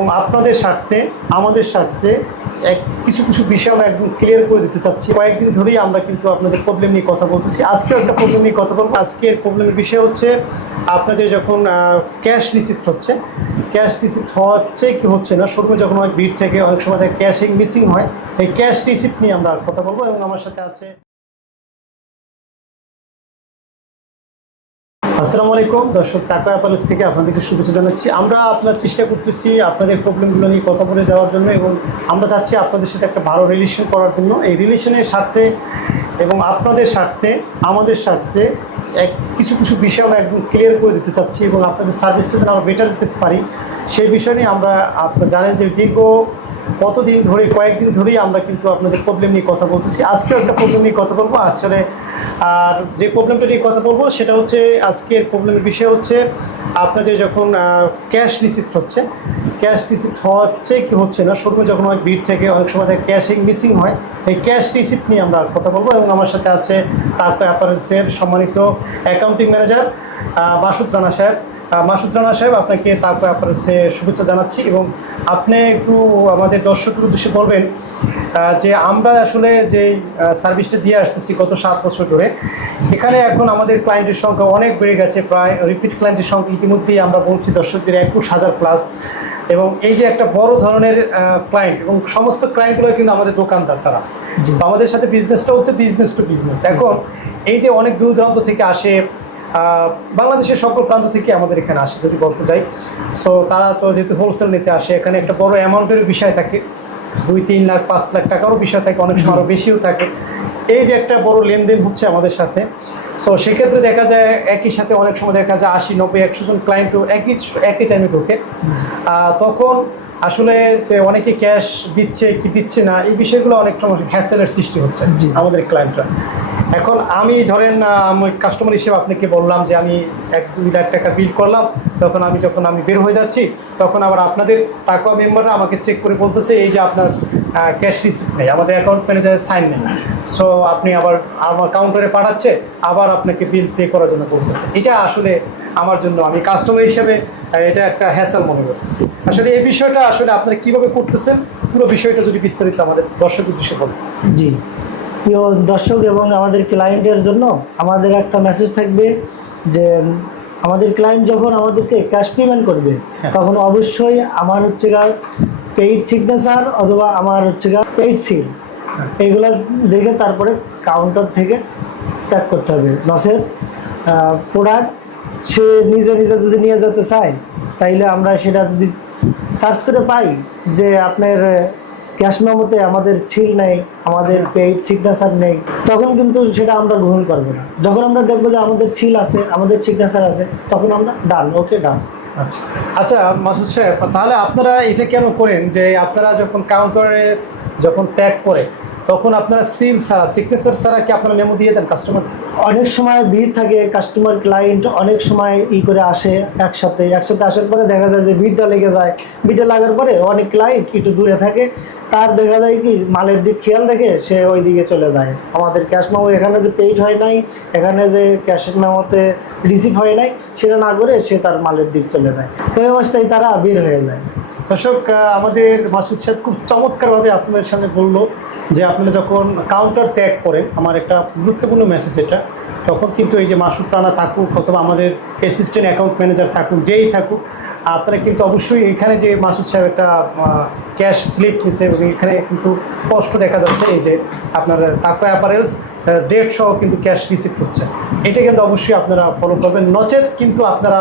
এবং আপনাদের স্বার্থে, আমাদের স্বার্থে এক কিছু কিছু বিষয় আমরা একদম ক্লিয়ার করে দিতে চাচ্ছি। কয়েকদিন ধরেই আমরা কিন্তু আপনাদের প্রবলেম নিয়ে কথা বলতেছি। আজকেও একটা প্রবলেম নিয়ে কথা বলব। আজকের প্রবলেমের বিষয় হচ্ছে, আপনাদের যখন ক্যাশ রিসিপ্ট হচ্ছে ক্যাশ রিসিপ্ট হচ্ছে কি হচ্ছে না, শোরুমে যখন অনেক ভিড় থেকে, অনেক সময় ক্যাশিং মিসিং হয়। এই ক্যাশ রিসিপ্ট নিয়ে আমরা কথা বলব এবং আমার সাথে আছে আসসালামু আলাইকুম। দর্শক টাকা অ্যাপালেস থেকে আপনাদেরকে শুভেচ্ছা জানাচ্ছি। আমরা আপনার চেষ্টা করতেছি আপনাদের প্রবলেমগুলো নিয়ে কথা বলে যাওয়ার জন্য এবং আমরা চাচ্ছি আপনাদের সাথে একটা ভালো রিলেশন করার জন্য। এই রিলেশনের স্বার্থে এবং আপনাদের স্বার্থে, আমাদের স্বার্থে এক কিছু কিছু বিষয় আমরা একদম ক্লিয়ার করে দিতে চাচ্ছি এবং আপনাদের সার্ভিসটা যেন আমরা বেটার দিতে পারি। সেই বিষয় নিয়ে আমরা আপনারা জানেন যে দীর্ঘ কতদিন ধরে, কয়েকদিন ধরেই আমরা কিন্তু আপনাদের প্রবলেম নিয়ে কথা বলতেছি। আজকেও একটা প্রবলেম নিয়ে কথা বলব। আসলে আর যে প্রবলেমটা নিয়ে কথা বলব, সেটা হচ্ছে আজকের প্রবলেমের বিষয় হচ্ছে, আপনাদের যখন ক্যাশ রিসিপ্ট হচ্ছে ক্যাশ রিসিপ্ট হচ্ছে কি হচ্ছে না, শোরুমে যখন অনেক ভিড় থেকে, অনেক সময় ক্যাশিং মিসিং হয়, এই ক্যাশ রিসিপ্ট নিয়ে আমরা কথা বলব এবং আমার সাথে আছে তারপর অ্যাপারেন্সের সম্মানিত অ্যাকাউন্টিং ম্যানেজার মাসুদ রানা সাহেব মাসুদ রানা সাহেব আপনাকে তারপর আপনার সে শুভেচ্ছা জানাচ্ছি এবং আপনি একটু আমাদের দর্শকের উদ্দেশ্যে বলবেন যে আমরা আসলে যে সার্ভিসটা দিয়ে আসতেছি গত সাত বছর ধরে এখানে এখন আমাদের ক্লায়েন্টের সংখ্যা অনেক বেড়ে গেছে প্রায় রিপিট ক্লায়েন্টের সংখ্যা ইতিমধ্যেই আমরা বলছি দর্শকদের একুশ হাজার প্লাস এবং এই যে একটা বড় ধরনের ক্লায়েন্ট এবং সমস্ত ক্লায়েন্টগুলো কিন্তু আমাদের দোকানদার তারা। আমাদের সাথে বিজনেসটা হচ্ছে বিজনেস টু বিজনেস এখন এই যে অনেক দূর দূরান্ত থেকে আসে বাংলাদেশের সকল প্রান্ত থেকে আমাদের এখানে আসে যদি বলতে যাই। সো তারা তো যেহেতু হোলসেল নিতে আসে এখানে একটা বড় অ্যামাউন্টের বিষয় থাকে। দুই তিন লাখ পাঁচ লাখ টাকারও বিষয় থাকে অনেক সময় আরও বেশিও থাকে। এই যে একটা বড় লেনদেন হচ্ছে আমাদের সাথে। সো সেক্ষেত্রে দেখা যায় একই সাথে অনেক সময় দেখা যায় আশি নব্বই একশো জন ক্লায়েন্টও একই একই টাইমে ঢোকে। তখন আসলে যে অনেকে ক্যাশ দিচ্ছে কি দিচ্ছে না এই বিষয়গুলো অনেক সময় হ্যাসেলের সৃষ্টি হচ্ছে জি। আমাদের ক্লায়েন্টরা এখন আমি ধরেন কাস্টমার হিসেবে আপনাকে বললাম যে আমি এক দুই লাখ টাকা বিল করলাম তখন আমি যখন আমি বের হয়ে যাচ্ছি তখন আবার আপনাদের টাকা মেম্বাররা আমাকে চেক করে বলতেছে এই যে আপনার ক্যাশ রিসিপ্ট নেই আমাদের অ্যাকাউন্ট ম্যানেজারের সাইন নেই। সো আপনি আবার আমার কাউন্টারে পাঠাচ্ছে আবার আপনাকে বিল পে করার জন্য বলতেছে। এটা আসলে আমার জন্য আমি কাস্টমার হিসেবে এটা একটা হ্যাসেল মনে করতেছি। আসলে এই বিষয়টা আসলে আপনারা কীভাবে করতেছেন পুরো বিষয়টা যদি বিস্তারিত আমাদের দর্শক উদ্দেশ্যে বলেন। জি। প্রিয় দর্শক এবং আমাদের ক্লায়েন্টের জন্য আমাদের একটা মেসেজ থাকবে যে আমাদের ক্লায়েন্ট যখন আমাদেরকে ক্যাশ পেমেন্ট করবে হ্যাঁ। তখন অবশ্যই আমার হচ্ছে পেইড সিগনেচার অথবা আমার হচ্ছে পেইড সিল এইগুলো দেখে তারপরে কাউন্টার থেকে ত্যাগ করতে হবে। নসের প্রোডাক্ট সে নিজে নিজে যদি নিয়ে যেতে চায় তাইলে আমরা সেটা যদি সার্চ করে পাই যে আপনার ক্যাশ মেমোতে আমাদের ছিল নেই আমাদের পেইড সিগনেচার নেই তখন কিন্তু সেটা আমরা গ্রহণ করব না। যখন আমরা দেখব যে আমাদের ছিল আছে আমাদের সিগনেচার আছে তখন আমরা ডান ওকে ডান আচ্ছা। আচ্ছা মাসুদ সাহেব, তাহলে আপনারা এটা কেন করেন? যে আপনারা যখন কাউন্টারে যখন ট্যাগ করে তখন আপনারা সিল ছাড়া সিগনেচার ছাড়া কি আপনারা মেমো দিয়ে দেন কাস্টমার অনেক সময় ভিড় থাকে কাস্টমার ক্লায়েন্ট অনেক সময় ই করে আসে একসাথে। একসাথে আসার পরে দেখা যায় যে ভিড়টা লেগে যায়। ভিড়টা লাগার পরে অনেক ক্লায়েন্ট একটু দূরে থাকে। তার দেখা যায় কি, মালের দিক খেয়াল রেখে সে ওই দিকে চলে যায়। আমাদের ক্যাশ মেমো এখানে যে পেইড হয় নাই, এখানে যে ক্যাশের মেমোতে রিসিভ হয় নাই, সেটা না করে সে তার মালের দিক চলে যায়। তো ওই অবস্থায় তারা বের হয়ে যায়। দর্শক আমাদের মাসুদ সাহেব খুব চমৎকারভাবে আপনাদের সামনে বলল যে আপনারা যখন কাউন্টার ত্যাগ করেন, আমার একটা গুরুত্বপূর্ণ মেসেজ এটা, তখন কিন্তু এই যে মাসুদ রানা থাকুক অথবা আমাদের অ্যাসিস্ট্যান্ট অ্যাকাউন্ট ম্যানেজার থাকুক, যেই থাকুক, আপনারা কিন্তু অবশ্যই এখানে যে মাসুদ সাহেব একটা ক্যাশ স্লিপ নিছে এবং এখানে কিন্তু স্পষ্ট দেখা যাচ্ছে এই যে আপনার টাকা অ্যাপারেলস ডেট সহ কিন্তু ক্যাশ রিসিভ হচ্ছে। এটা কিন্তু অবশ্যই আপনারা ফলো করবেন। নচেত কিন্তু আপনারা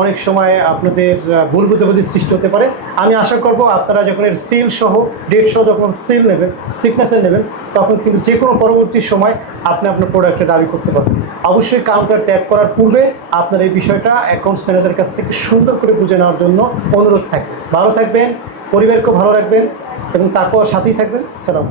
অনেক সময় আপনাদের ভুল বুঝাবুঝির সৃষ্টি হতে পারে। আমি আশা করব আপনারা যখন এর সিল সহ ডেট সহ যখন সিল নেবেন সিগনেচার নেবেন, তখন কিন্তু যে কোনো পরবর্তী সময় আপনি আপনার প্রোডাক্টের দাবি করতে পারবেন। অবশ্যই কাউন্টার ট্যাগ করার পূর্বে আপনার এই বিষয়টা অ্যাকাউন্টস ম্যানেজারের কাছ থেকে সুন্দর করে বুঝে নেওয়ার জন্য অনুরোধ থাকবে। ভালো থাকবেন পরিবারকেও ভালো রাখবেন এবং তাকেও সাথেই থাকবেন। সালাম।